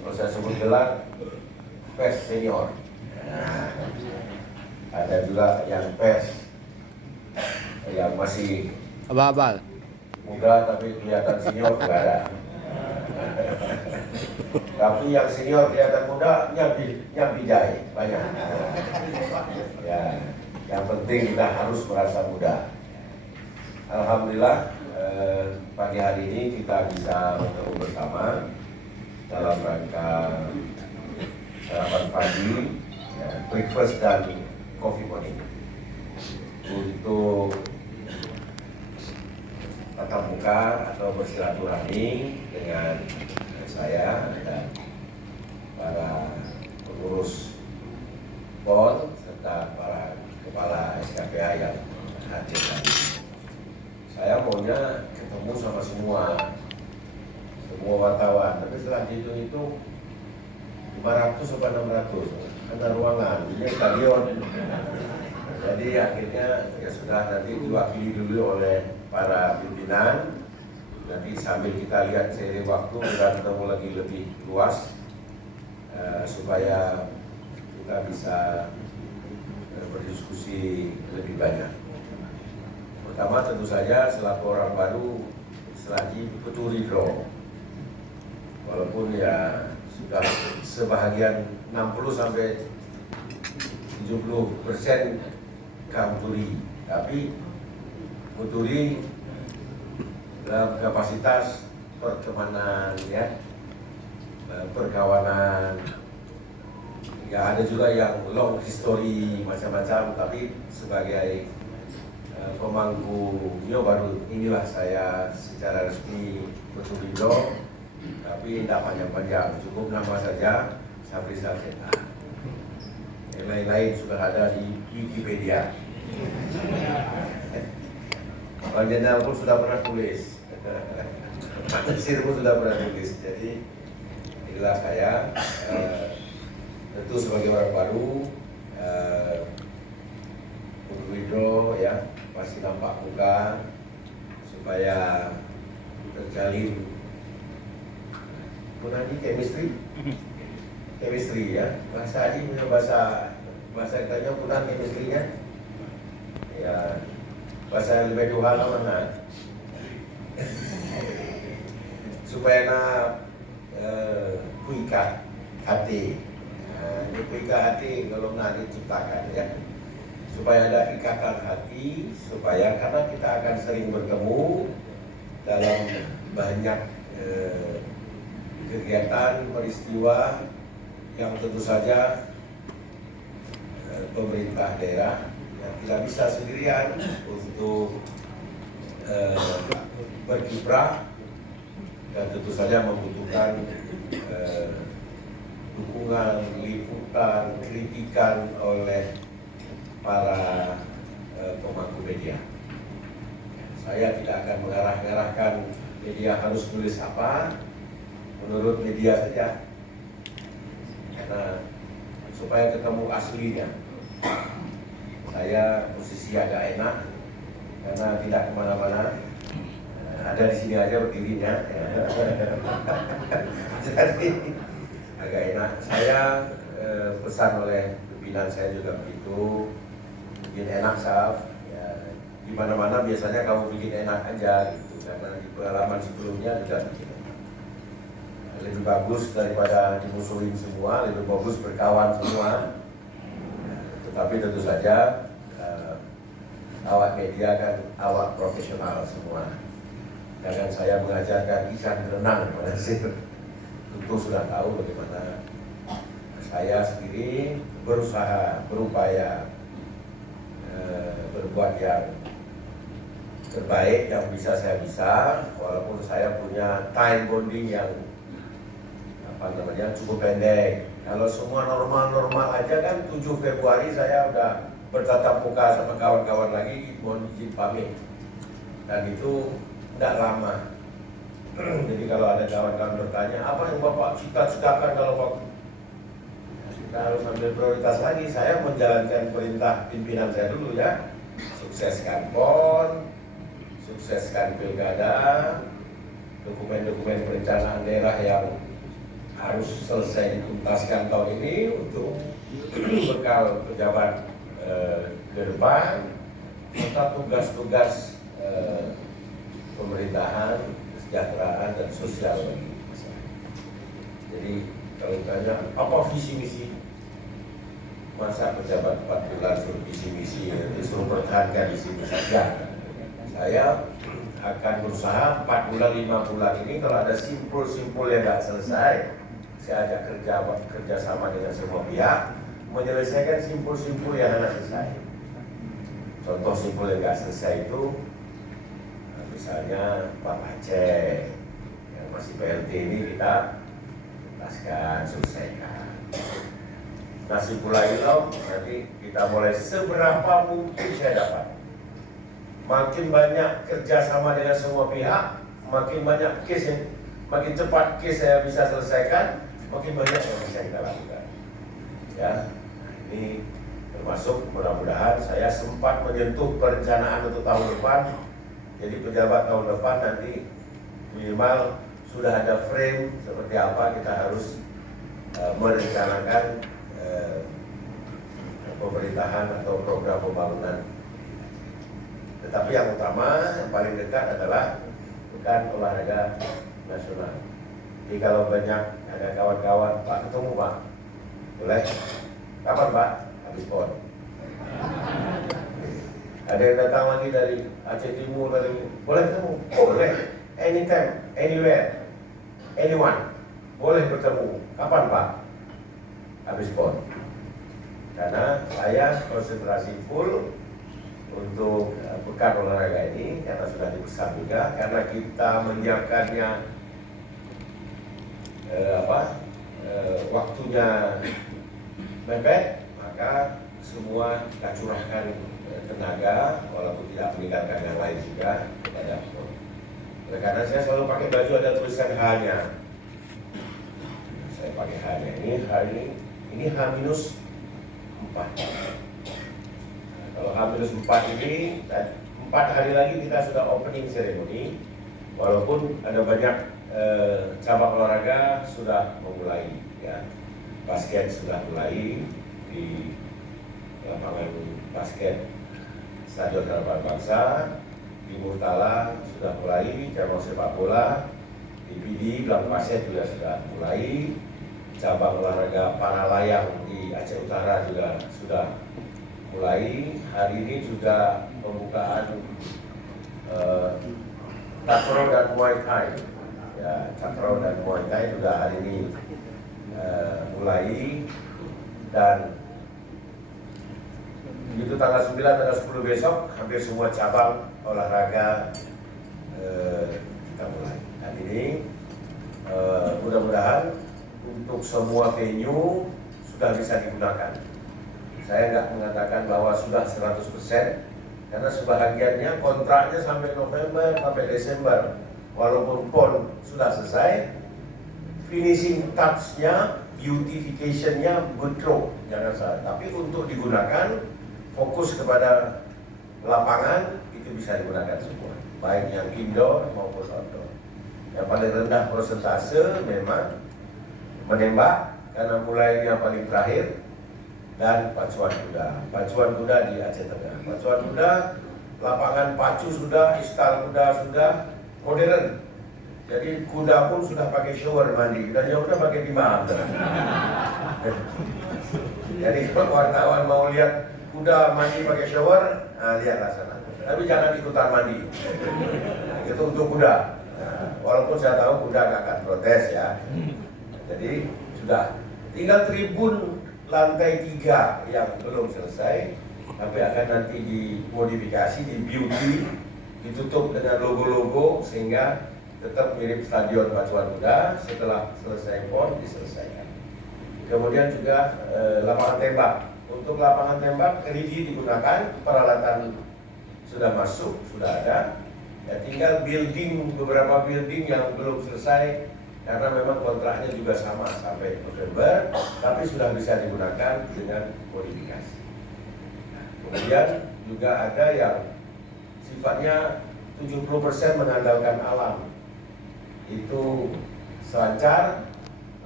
kalau saya sebut gelar pers senior. Nah, ada juga yang pers yang masih Abal-abal. muda tapi kelihatan senior juga ada. Tapi yang senior kelihatan muda nyambi jahe banyak. Ya, yang penting kita harus merasa muda. Alhamdulillah pagi hari ini kita bisa bertemu bersama dalam rangka sarapan pagi, ya, breakfast dan coffee morning untuk tatap muka atau bersilaturahmi dengan saya dan para pengurus PON serta para kepala SKPA yang hadir tadi. Saya maunya ketemu sama semua wartawan, tapi setelah dihitung 500 atau 600 ada ruangan, ini stadion. Jadi akhirnya ya sudah nanti diwakili dulu oleh para pimpinan. Nanti sambil kita lihat seiring waktu kita ketemu lagi lebih luas supaya kita bisa berdiskusi lebih banyak. Pertama tentu saja selaku orang baru selagi Peturi Draw. Walaupun ya sudah sebahagian 60 sampai 70% Kampuri, tapi Peturi dalam kapasitas pertemanan, ya, perkawanan, ya ada juga yang long history macam-macam, tapi sebagai pemangku baru inilah saya secara resmi Peturi Draw, tapi tidak panjang-panjang, cukup nama saja Safrizal Seta. Yang lain-lain sudah ada di Wikipedia. Bang Jenderal pun sudah pernah tulis, Pak Nasir pun sudah pernah tulis. Jadi inilah saya, tentu sebagai orang baru, Peturi Draw ya masih nampak muka supaya terjalin mengenai chemistry ya, bahasa Aji punya bahasa katanya punah chemistry-nya ya, bahasa lebih dua mana supaya puikat hati, ini puikat hati kalau nanti diciptakan ya, supaya ada ikatan hati, supaya karena kita akan sering bertemu dalam banyak kegiatan peristiwa yang tentu saja pemerintah daerah yang tidak bisa sendirian untuk berkiprah dan tentu saja membutuhkan dukungan, liputan, kritikan oleh para pemangku media. Saya tidak akan mengarah-arahkan media harus tulis apa, menurut media saja, karena supaya ketemu aslinya. Saya posisi agak enak karena tidak kemana-mana, ada di sini aja berdirinya. Jadi agak enak. Saya pesan oleh pimpinan saya juga begitu, bikin enak Saf. Ya, di mana-mana biasanya kamu bikin enak aja gitu, karena di pengalaman sebelumnya juga bikin enak. Lebih bagus daripada dimusuhin semua, lebih bagus berkawan semua. Tetapi tentu saja awak media kan awak profesional semua. Jangan saya mengajarkan ikan berenang pada sini. Tentu sudah tahu bagaimana saya sendiri berusaha, berupaya berbuat yang terbaik yang bisa saya bisa, walaupun saya punya time bonding yang cukup pendek. Kalau semua normal-normal aja kan 7 Februari saya udah bertatap muka sama kawan-kawan lagi, mohon izin pamit. Dan itu tidak lama. Jadi kalau ada kawan-kawan bertanya, apa yang Bapak cita-citakan kalau waktu? Kita harus ambil prioritas lagi. Saya menjalankan perintah pimpinan saya dulu ya. Sukseskan PON, sukseskan pilkada, dokumen-dokumen perencanaan daerah yang harus selesai dituntaskan tahun ini untuk bekal pejabat ke depan serta tugas-tugas pemerintahan, kesejahteraan dan sosial bagi masyarakat. Jadi kalau ditanya apa visi misi, masa pejabat 4 bulan suruh visi misi, disuruh pertahankan di sini saja. Saya akan berusaha 4 bulan 5 bulan ini kalau ada simpul-simpul yang nggak selesai, saya ajak kerjasama dengan semua pihak menyelesaikan simpul-simpul yang tidak selesai. Contoh simpul yang nggak selesai itu misalnya Pak Aceh yang masih PLT ini kita tuntaskan, selesaikan. Nah simpul lain nanti kita mulai seberapa mungkin saya dapat. Makin banyak kerjasama dengan semua pihak, makin banyak case yang makin cepat case saya bisa selesaikan, makin banyak yang bisa kita lakukan. Ya, ini termasuk mudah-mudahan saya sempat menyentuh perencanaan untuk tahun depan. Jadi pejabat tahun depan nanti minimal sudah ada frame seperti apa kita harus merencanakan pemerintahan atau program pembangunan. Tetapi yang utama, yang paling dekat adalah Pekan Olahraga Nasional. Jadi kalau banyak ada kawan-kawan, Pak ketemu Pak, boleh? Kapan Pak? Habis PON. Ada yang datang lagi dari Aceh Timur, boleh ketemu? Boleh. Anytime, anywhere, anyone, boleh bertemu. Kapan Pak? Habis PON. Karena saya konsentrasi full untuk pekan olahraga ini karena sudah dipesan juga, karena kita menyiapkannya waktunya mepet, maka semua kita curahkan tenaga walaupun tidak meninggalkan yang lain juga kepada PON. Karena saya selalu pakai baju ada tulisan H-nya. Saya pakai H-nya ini H-4. Kalau H-4 ini 4 hari lagi kita sudah opening ceremony, walaupun ada banyak cabang olahraga sudah memulai, ya. Basket sudah mulai di lapangan basket Stadion Harapan Bangsa, di Murtala sudah mulai cabang sepak bola, di PD Blang Pasir juga sudah mulai, cabang olahraga para layang di Aceh Utara juga sudah mulai. Hari ini juga pembukaan takraw dan Muay Thai. Ya, takraw dan Muay Thai juga hari ini mulai, dan begitu tanggal 9, tanggal 10 besok hampir semua cabang olahraga kita mulai. Dan ini mudah-mudahan untuk semua venue sudah bisa digunakan. Saya nggak mengatakan bahwa sudah 100%, karena sebahagiannya kontraknya sampai November, sampai Desember. Walaupun PON sudah selesai, finishing touch-nya, beautification-nya betul, jangan salah. Tapi untuk digunakan, fokus kepada lapangan, itu bisa digunakan semua. Baik yang indoor maupun outdoor. Yang paling rendah persentase memang menembak, karena mulainya paling terakhir, dan pacuan kuda. Pacuan kuda di Aceh Tengah. Pacuan kuda, lapangan pacu sudah, istal kuda sudah, modern. Jadi kuda pun sudah pakai shower mandi, dan yang udah pakai timah. Jadi kalau wartawan mau lihat kuda mandi pakai shower, lihatlah sana. Tapi jangan ikutan mandi. Itu untuk kuda. Walaupun saya tahu kuda nggak akan protes ya. Jadi sudah tinggal tribun lantai 3 yang belum selesai, tapi akan nanti dimodifikasi, di beauty, ditutup dengan logo-logo sehingga tetap mirip stadion pacuan kuda. Setelah selesai PON diselesaikan. Kemudian juga lapangan tembak. Untuk lapangan tembak ready digunakan, peralatan sudah masuk, sudah ada. Ya, tinggal beberapa building yang belum selesai, karena memang kontraknya juga sama sampai November, tapi sudah bisa digunakan dengan modifikasi. Nah, kemudian juga ada yang sifatnya 70% mengandalkan alam, itu selancar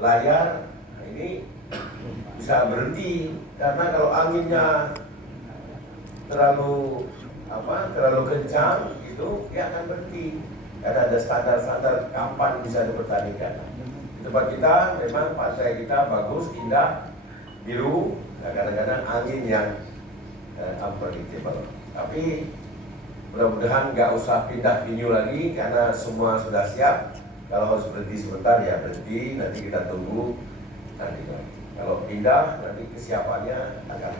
layar, nah ini bisa berhenti karena kalau anginnya terlalu kencang itu dia akan berhenti karena ada standar-standar kapan bisa dipertandingkan. Di tempat kita memang pantai kita bagus, indah, biru, nah, kadang-kadang angin yang unpredictable. Tapi mudah-mudahan nggak usah pindah venue lagi karena semua sudah siap. Kalau harus berhenti sebentar ya berhenti, nanti kita tunggu. Nanti kalau pindah nanti kesiapannya akan